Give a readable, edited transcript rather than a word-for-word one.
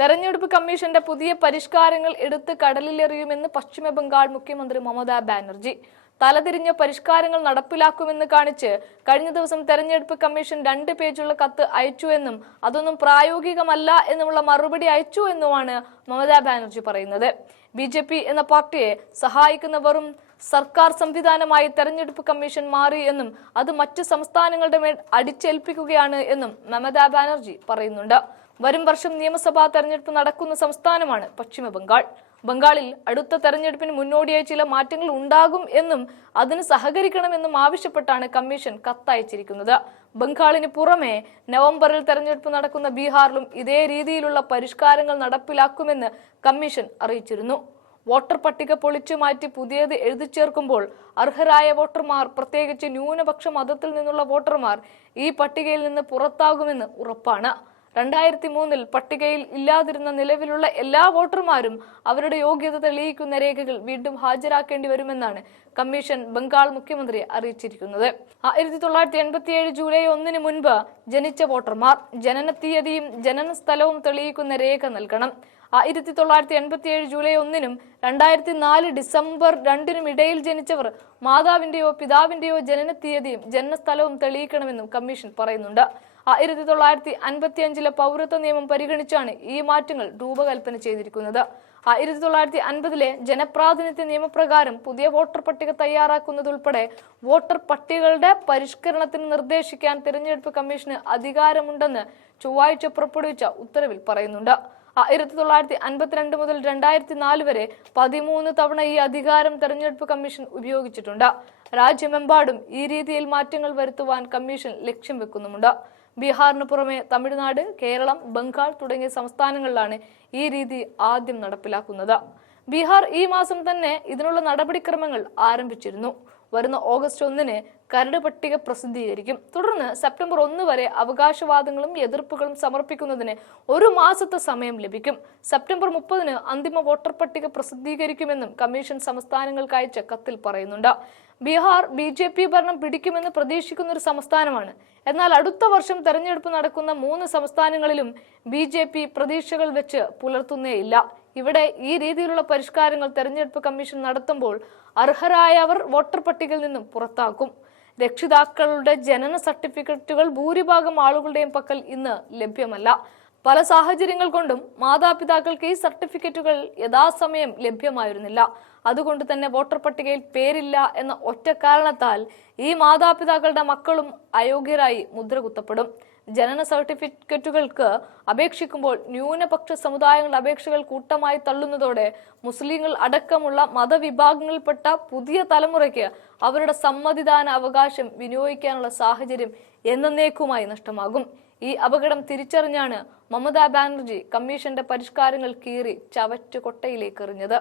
തെരഞ്ഞെടുപ്പ് കമ്മീഷന്റെ പുതിയ പരിഷ്കാരങ്ങൾ എടുത്ത് കടലിലെറിയുമെന്ന് പശ്ചിമ ബംഗാൾ മുഖ്യമന്ത്രി മമതാ ബാനർജി. തലതിരിഞ്ഞ പരിഷ്കാരങ്ങൾ നടപ്പിലാക്കുമെന്ന് കാണിച്ച് കഴിഞ്ഞ ദിവസം തെരഞ്ഞെടുപ്പ് കമ്മീഷൻ 2 പേജുള്ള കത്ത് അയച്ചു എന്നും അതൊന്നും പ്രായോഗികമല്ല എന്നുമുള്ള മറുപടി അയച്ചു എന്നുമാണ് മമതാ ബാനർജി പറയുന്നത്. BJP എന്ന പാർട്ടിയെ സഹായിക്കുന്ന വെറും സർക്കാർ സംവിധാനമായി തെരഞ്ഞെടുപ്പ് കമ്മീഷൻ മാറി എന്നും അത് മറ്റു സംസ്ഥാനങ്ങളുടെ മേൽ അടിച്ചേൽപ്പിക്കുകയാണ് എന്നും മമതാ ബാനർജി പറയുന്നുണ്ട്. വരും വർഷം നിയമസഭാ തെരഞ്ഞെടുപ്പ് നടക്കുന്ന സംസ്ഥാനമാണ് പശ്ചിമ ബംഗാൾ. ബംഗാളിൽ അടുത്ത തെരഞ്ഞെടുപ്പിന് മുന്നോടിയായി ചില മാറ്റങ്ങൾ ഉണ്ടാകും എന്നും അതിന് സഹകരിക്കണമെന്നും ആവശ്യപ്പെട്ടാണ് കമ്മീഷൻ കത്തയച്ചിരിക്കുന്നത്. ബംഗാളിന് പുറമെ നവംബറിൽ തെരഞ്ഞെടുപ്പ് നടക്കുന്ന ബീഹാറിലും ഇതേ രീതിയിലുള്ള പരിഷ്കാരങ്ങൾ നടപ്പിലാക്കുമെന്ന് കമ്മീഷൻ അറിയിച്ചിരുന്നു. വോട്ടർ പട്ടിക പൊളിച്ചു മാറ്റി പുതിയത് എഴുതിച്ചേർക്കുമ്പോൾ അർഹരായ വോട്ടർമാർ, പ്രത്യേകിച്ച് ന്യൂനപക്ഷ മതത്തിൽ നിന്നുള്ള വോട്ടർമാർ ഈ പട്ടികയിൽ നിന്ന് പുറത്താകുമെന്ന് ഉറപ്പാണ്. 2003 പട്ടികയിൽ ഇല്ലാതിരുന്ന നിലവിലുള്ള എല്ലാ വോട്ടർമാരും അവരുടെ യോഗ്യത തെളിയിക്കുന്ന രേഖകൾ വീണ്ടും ഹാജരാക്കേണ്ടി വരുമെന്നാണ് കമ്മീഷൻ ബംഗാൾ മുഖ്യമന്ത്രിയെ അറിയിച്ചിരിക്കുന്നത്. 1987 ജൂലൈ 1 മുൻപ് ജനിച്ച വോട്ടർമാർ ജനന തീയതിയും ജനന സ്ഥലവും തെളിയിക്കുന്ന രേഖ നൽകണം. 1987 ജൂലൈ 1 2004 ഡിസംബർ 2 ഇടയിൽ ജനിച്ചവർ മാതാവിന്റെയോ പിതാവിന്റെയോ ജനന തീയതിയും ജനനസ്ഥലവും തെളിയിക്കണമെന്നും കമ്മീഷൻ പറയുന്നുണ്ട്. 1955 പൗരത്വ നിയമം പരിഗണിച്ചാണ് ഈ മാറ്റങ്ങൾ രൂപകൽപ്പന ചെയ്തിരിക്കുന്നത്. 1950 ജനപ്രാതിനിധ്യ നിയമപ്രകാരം പുതിയ വോട്ടർ പട്ടിക തയ്യാറാക്കുന്നതുൾപ്പെടെ വോട്ടർ പട്ടികകളുടെ പരിഷ്കരണത്തിന് നിർദ്ദേശിക്കാൻ തിരഞ്ഞെടുപ്പ് കമ്മീഷന് അധികാരമുണ്ടെന്ന് ചൊവ്വാഴ്ച പുറപ്പെടുവിച്ച ഉത്തരവിൽ പറയുന്നുണ്ട്. 1952 മുതൽ 2004 വരെ 13 തവണ ഈ അധികാരം തെരഞ്ഞെടുപ്പ് കമ്മീഷൻ ഉപയോഗിച്ചിട്ടുണ്ട്. രാജ്യമെമ്പാടും ഈ രീതിയിൽ മാറ്റങ്ങൾ വരുത്തുവാൻ കമ്മീഷൻ ലക്ഷ്യം വെക്കുന്നുമുണ്ട്. ബീഹാറിന് പുറമെ തമിഴ്നാട്, കേരളം, ബംഗാൾ തുടങ്ങിയ സംസ്ഥാനങ്ങളിലാണ് ഈ രീതി ആദ്യം നടപ്പിലാക്കുന്നത്. ബീഹാർ ഈ മാസം തന്നെ ഇതിനുള്ള നടപടിക്രമങ്ങൾ ആരംഭിച്ചിരുന്നു. വരുന്ന ഓഗസ്റ്റ് 1 കരട് പട്ടിക പ്രസിദ്ധീകരിക്കും. തുടർന്ന് സെപ്റ്റംബർ 1 വരെ അവകാശവാദങ്ങളും എതിർപ്പുകളും സമർപ്പിക്കുന്നതിന് 1 മാസത്തെ സമയം ലഭിക്കും. സെപ്റ്റംബർ 30 അന്തിമ വോട്ടർ പട്ടിക പ്രസിദ്ധീകരിക്കുമെന്നും കമ്മീഷൻ സംസ്ഥാനങ്ങൾക്ക് അയച്ച കത്തിൽ പറയുന്നുണ്ട്. ബീഹാർ BJP ഭരണം പിടിക്കുമെന്ന് പ്രതീക്ഷിക്കുന്ന ഒരു സംസ്ഥാനമാണ്. എന്നാൽ അടുത്ത വർഷം തെരഞ്ഞെടുപ്പ് നടക്കുന്ന 3 സംസ്ഥാനങ്ങളിലും BJP പ്രതീക്ഷകൾ വെച്ച് പുലർത്തുന്നേയില്ല. ഇവിടെ ഈ രീതിയിലുള്ള പരിഷ്കാരങ്ങൾ തെരഞ്ഞെടുപ്പ് കമ്മീഷൻ നടത്തുമ്പോൾ അർഹരായവർ വോട്ടർ പട്ടികയിൽ നിന്നും പുറത്താക്കും. രക്ഷിതാക്കളുടെ ജനന സർട്ടിഫിക്കറ്റുകൾ ഭൂരിഭാഗം ആളുകളുടെയും പക്കൽ ഇന്ന് ലഭ്യമല്ല. പല സാഹചര്യങ്ങൾ കൊണ്ടും മാതാപിതാക്കൾക്ക് ഈ സർട്ടിഫിക്കറ്റുകൾ യഥാസമയം ലഭ്യമായിരുന്നില്ല. അതുകൊണ്ട് തന്നെ വോട്ടർ പട്ടികയിൽ പേരില്ല എന്ന ഒറ്റ കാരണത്താൽ ഈ മാതാപിതാക്കളുടെ മക്കളും അയോഗ്യരായി മുദ്രകുത്തപ്പെടും. ജനന സർട്ടിഫിക്കറ്റുകൾക്ക് അപേക്ഷിക്കുമ്പോൾ ന്യൂനപക്ഷ സമുദായങ്ങളുടെ അപേക്ഷകൾ കൂട്ടമായി തള്ളുന്നതോടെ മുസ്ലിങ്ങൾ അടക്കമുള്ള മതവിഭാഗങ്ങളിൽപ്പെട്ട പുതിയ തലമുറയ്ക്ക് അവരുടെ സമ്മതിദാന അവകാശം വിനിയോഗിക്കാനുള്ള സാഹചര്യം എന്നേക്കുമായി നഷ്ടമാകും. ഈ അപകടം തിരിച്ചറിഞ്ഞാണ് മമതാ ബാനർജി കമ്മീഷന്റെ പരിഷ്കാരങ്ങൾ കീറി ചവറ്റുകൊട്ടയിലേക്ക് എറിഞ്ഞത്.